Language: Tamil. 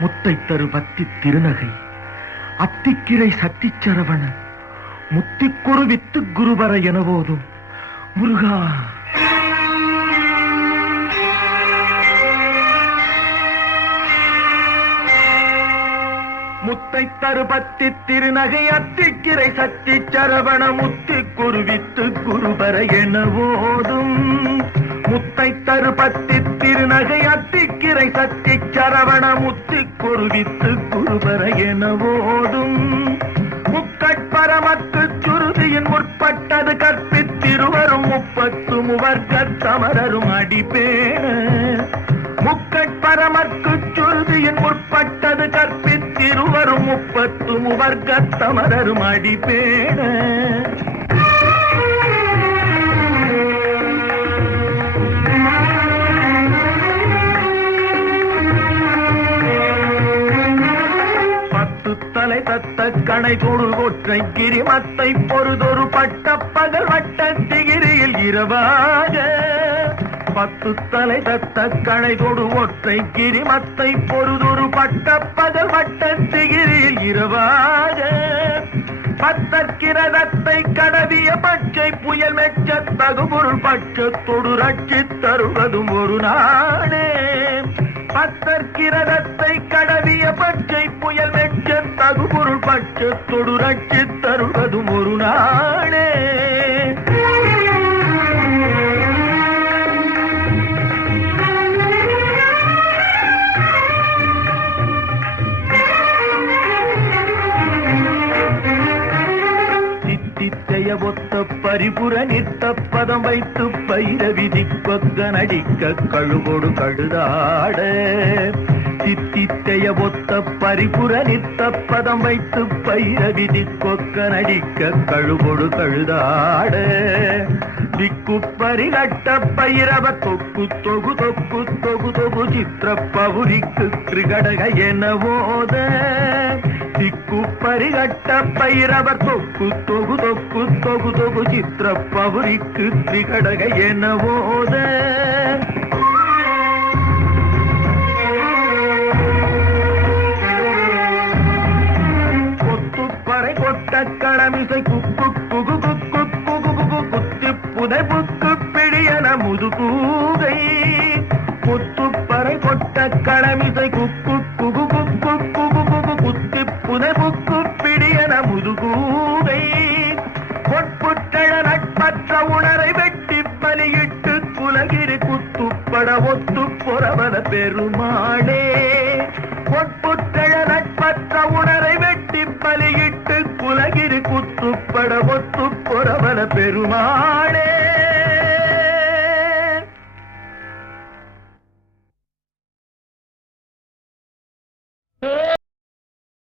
முத்தை தரு பத்தி திருநகை அத்திக்கிரை சத்திச்சரவண முத்திக்குரு வித்து குருவர என போதும் முருகா. முத்தை தருபத்தி திருநகை அத்திக்கிரை சத்தி சரவண முத்தி குருவித்து குருபர என போதும். முத்தை தருபத்தி திருநகை அத்திக்கிரை சத்தி சரவண முத்தி குருவித்து குருபர என போதும். முக்கட்பரமக்கு சுருதியின் முற்பட்டது கற்பித்திருவரும் முப்பத்து முவர்க்கத் தமரரும் அடிப்பேன. முக்கட்பரமக்கு சுருதியின் முற்பட்டது கற்பித்திருவரும் முப்பத்து முவர்க்கத் தமரரும் அடிப்பேன. தலை தத்த கணை தொடு ஒற்றை கிரிமத்தை பொறுதொரு பட்ட பகல் வட்ட திகிரியில் இரவாக. 10 தலை தத்த கணை தொடு ஒற்றை கிரிமத்தை பொறுதொரு பட்ட பகல் வட்ட திகிரியில் இரவாக. பத்தற்கிரதத்தை கடவிய பச்சை புயல் மெச்ச தகுபொருள் பட்சத்தொடு ரட்சி தருவதும் ஒரு நாளே. பத்தற்கிரதத்தை கடவிய பச்சை புயல் மெச்ச தகுபொருள் பட்சத்தொடு ரட்சி தருவதும் ஒரு நாளே. தித்தித்தைய ஒத்த பரிபுர நித்த பதம் வைத்து பைரவிதி கொக்க நடிக்க கழுகொடு கழுதாட. தித்தித்தைய ஒத்த பரிபுர நித்த பதம் வைத்து பைரவிதி கொக்க நடிக்க கழுகொடு கழுதாட. திக்கு பரிகட்ட பைரவ தொக்கு தொகு தொக்கு தொகு தொகு சித்திர பவுரிக்கு கிருகடக என போத. திக்கு பரிகட்ட பைரவர் தொக்கு தொகு தொக்கு தொகு தொகு சித்திர பவுரிக்கு திரிகடக என போத. கொத்துப்பறை கொட்ட களமிசை குக்கு குகு குக்கு குகு குகு குத்தி புதை புக்கு பிடியன முதுகூகை. கொத்துப்பறை கொட்ட களமிசை குக்கு குகு குக்கு குகு குகு குத்தி புதை புக்கு பிடியன முதுகூகை. பொற்புற்றழ நட்பற்ற உணரை வெட்டி பலியிட்டு குலகிரி குத்துப்பட ஒத்து பொறவன பெருமாளே.